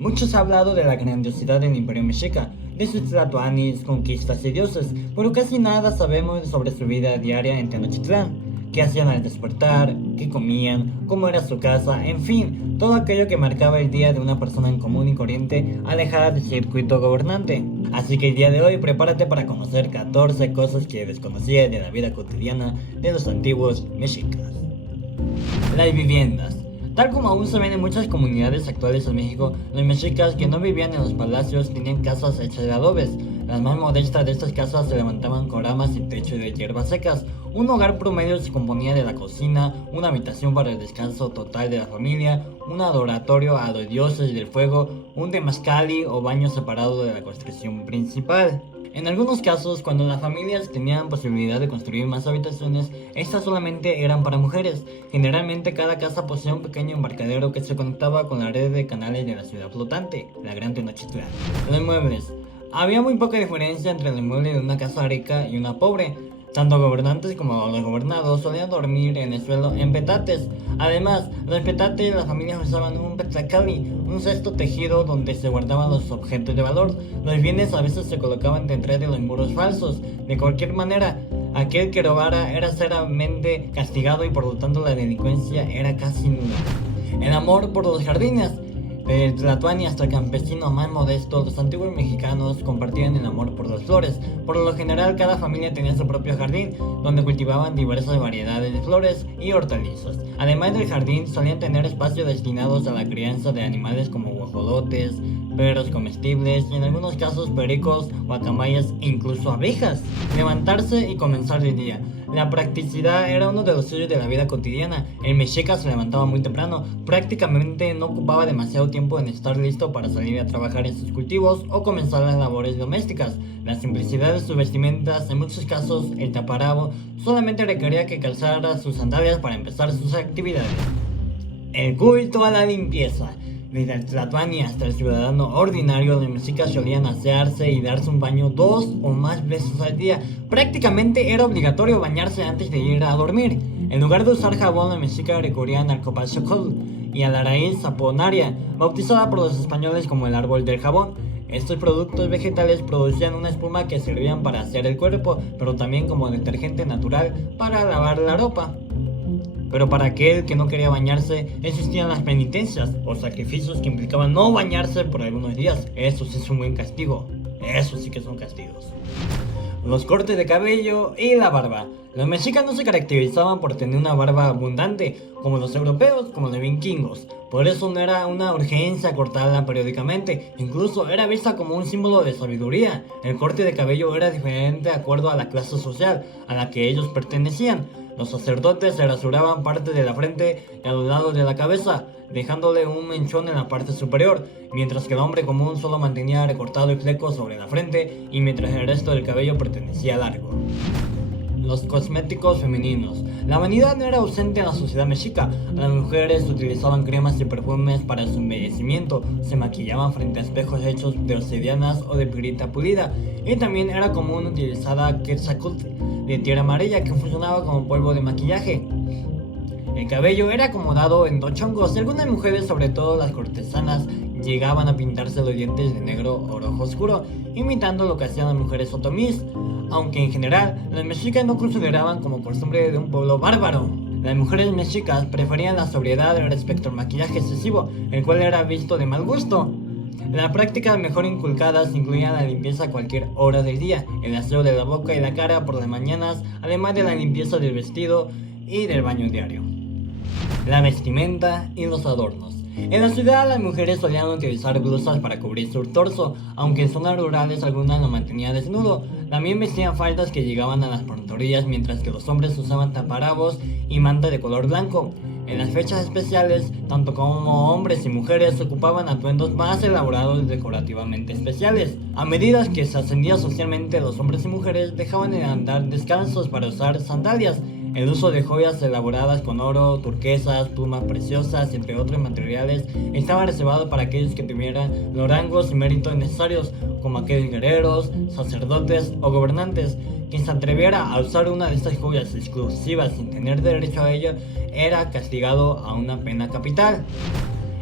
Mucho se ha hablado de la grandiosidad del Imperio Mexica, de sus tlatoanis, conquistas y dioses, pero casi nada sabemos sobre su vida diaria en Tenochtitlán. ¿Qué hacían al despertar? ¿Qué comían? ¿Cómo era su casa? En fin, todo aquello que marcaba el día de una persona en común y corriente alejada del circuito gobernante. Así que el día de hoy prepárate para conocer 14 cosas que desconocía de la vida cotidiana de los antiguos mexicas. Las viviendas. Tal como aún se ven en muchas comunidades actuales en México, los mexicas que no vivían en los palacios tenían casas hechas de adobes. Las más modestas de estas casas se levantaban con ramas y techo de hierbas secas. Un hogar promedio se componía de la cocina, una habitación para el descanso total de la familia, un adoratorio a los dioses del fuego, un temazcali o baño separado de la construcción principal. En algunos casos, cuando las familias tenían posibilidad de construir más habitaciones, estas solamente eran para mujeres. Generalmente cada casa poseía un pequeño embarcadero que se conectaba con la red de canales de la ciudad flotante, la Gran Tenochtitlán. Los muebles. Había muy poca diferencia entre el inmueble de una casa rica y una pobre. Tanto gobernantes como los gobernados solían dormir en el suelo en petates. Además, los petates las familias usaban un petzacali, un cesto tejido donde se guardaban los objetos de valor. Los bienes a veces se colocaban detrás de los muros falsos. De cualquier manera, aquel que robara era severamente castigado y por lo tanto la delincuencia era casi nula. El amor por los jardines. Desde el tlatoani hasta el campesino más modesto, los antiguos mexicanos compartían el amor por las flores. Por lo general, cada familia tenía su propio jardín, donde cultivaban diversas variedades de flores y hortalizas. Además del jardín, solían tener espacios destinados a la crianza de animales como guajolotes, perros comestibles y en algunos casos pericos, guacamayas e incluso abejas. Levantarse y comenzar el día. La practicidad era uno de los sellos de la vida cotidiana. El mexica se levantaba muy temprano, prácticamente no ocupaba demasiado tiempo en estar listo para salir a trabajar en sus cultivos o comenzar las labores domésticas. La simplicidad de sus vestimentas, en muchos casos el taparabo, solamente requería que calzara sus sandalias para empezar sus actividades. El culto a la limpieza. Desde el tlatoani hasta el ciudadano ordinario, los mexicas solían asearse y darse un baño 2 o más veces al día. Prácticamente era obligatorio bañarse antes de ir a dormir. En lugar de usar jabón, los mexicas recurrían al copalxocol y a la raíz saponaria, bautizada por los españoles como el árbol del jabón. Estos productos vegetales producían una espuma que servían para asear el cuerpo, pero también como detergente natural para lavar la ropa. Pero para aquel que no quería bañarse, existían las penitencias o sacrificios que implicaban no bañarse por algunos días. Eso sí es un buen castigo. Eso sí que son castigos. Los cortes de cabello y la barba. Los mexicanos se caracterizaban por tener una barba abundante, como los europeos, como los vikingos. Por eso no era una urgencia cortarla periódicamente, incluso era vista como un símbolo de sabiduría. El corte de cabello era diferente de acuerdo a la clase social a la que ellos pertenecían. Los sacerdotes se rasuraban parte de la frente y a los lados de la cabeza, dejándole un mechón en la parte superior, mientras que el hombre común solo mantenía recortado el fleco sobre la frente y mientras el resto del cabello pertenecía largo. Los cosméticos femeninos. La vanidad no era ausente en la sociedad mexica. Las mujeres utilizaban cremas y perfumes para su embellecimiento, se maquillaban frente a espejos hechos de obsidianas o de pirita pulida, y también era común utilizar quetzalcóatl de tierra amarilla que funcionaba como polvo de maquillaje. El cabello era acomodado en dos chongos. Algunas mujeres, sobre todo las cortesanas, llegaban a pintarse los dientes de negro o rojo oscuro, imitando lo que hacían las mujeres otomís, aunque en general los mexicas no consideraban como costumbre de un pueblo bárbaro. Las mujeres mexicas preferían la sobriedad respecto al maquillaje excesivo, el cual era visto de mal gusto. Las prácticas mejor inculcadas incluían la limpieza a cualquier hora del día, el aseo de la boca y la cara por las mañanas, además de la limpieza del vestido y del baño diario. La vestimenta y los adornos. En la ciudad las mujeres solían utilizar blusas para cubrir su torso, aunque en zonas rurales algunas lo mantenían desnudo. También vestían faldas que llegaban a las pantorrillas, mientras que los hombres usaban taparabos y manta de color blanco. En las fechas especiales, tanto como hombres y mujeres ocupaban atuendos más elaborados y decorativamente especiales. A medida que se ascendía socialmente, los hombres y mujeres dejaban de andar descalzos para usar sandalias. El uso de joyas elaboradas con oro, turquesas, plumas preciosas, entre otros materiales, estaba reservado para aquellos que tuvieran los rangos y méritos necesarios, como aquellos guerreros, sacerdotes o gobernantes. Quien se atreviera a usar una de estas joyas exclusivas sin tener derecho a ello era castigado a una pena capital.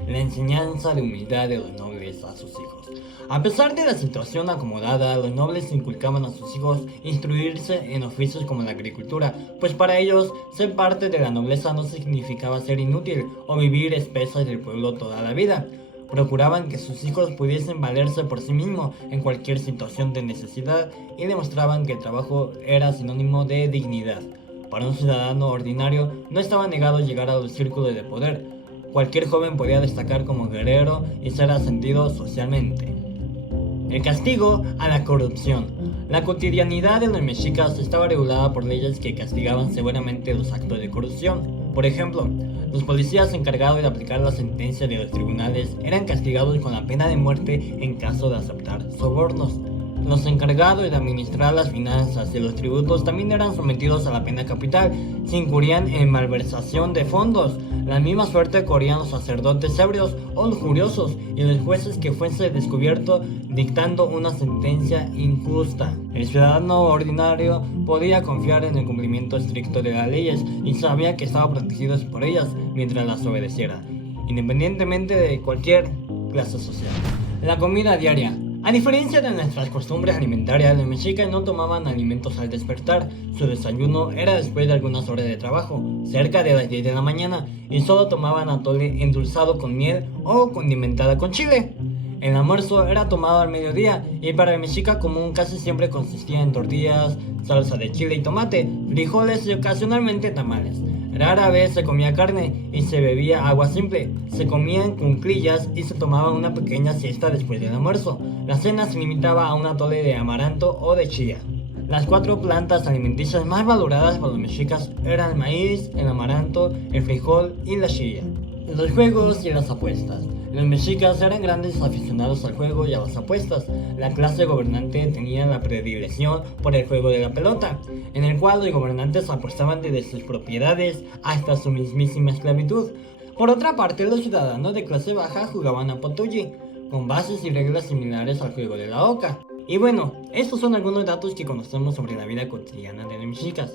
La enseñanza de humildad de los nobles. vez a sus hijos. A pesar de la situación acomodada, los nobles inculcaban a sus hijos instruirse en oficios como la agricultura, pues para ellos ser parte de la nobleza no significaba ser inútil o vivir espesas del pueblo toda la vida. Procuraban que sus hijos pudiesen valerse por sí mismos en cualquier situación de necesidad y demostraban que el trabajo era sinónimo de dignidad. Para un ciudadano ordinario no estaba negado llegar a un círculo de poder. Cualquier joven podía destacar como guerrero y ser ascendido socialmente. El castigo a la corrupción. La cotidianidad de los mexicas estaba regulada por leyes que castigaban severamente los actos de corrupción. Por ejemplo, los policías encargados de aplicar la sentencia de los tribunales eran castigados con la pena de muerte en caso de aceptar sobornos. Los encargados de administrar las finanzas y los tributos también eran sometidos a la pena capital si incurrían en malversación de fondos. La misma suerte corrían los sacerdotes ebrios o lujuriosos y los jueces que fuese descubierto dictando una sentencia injusta. El ciudadano ordinario podía confiar en el cumplimiento estricto de las leyes y sabía que estaba protegido por ellas mientras las obedeciera, independientemente de cualquier clase social. La comida diaria. A diferencia de nuestras costumbres alimentarias, los mexicas no tomaban alimentos al despertar. Su desayuno era después de algunas horas de trabajo, cerca de las 10 de la mañana, y solo tomaban atole endulzado con miel o condimentada con chile. El almuerzo era tomado al mediodía y para el mexica común casi siempre consistía en tortillas, salsa de chile y tomate, frijoles y ocasionalmente tamales. Rara vez se comía carne y se bebía agua simple. Se comían cunclillas y se tomaba una pequeña siesta después del almuerzo. La cena se limitaba a un atole de amaranto o de chía. Las 4 plantas alimenticias más valoradas por los mexicas eran el maíz, el amaranto, el frijol y la chía. Los juegos y las apuestas. Los mexicas eran grandes aficionados al juego y a las apuestas. La clase gobernante tenía la predilección por el juego de la pelota, en el cual los gobernantes apostaban desde sus propiedades hasta su mismísima esclavitud. Por otra parte, los ciudadanos de clase baja jugaban a potulli, con bases y reglas similares al juego de la oca. Y bueno, estos son algunos datos que conocemos sobre la vida cotidiana de los mexicas.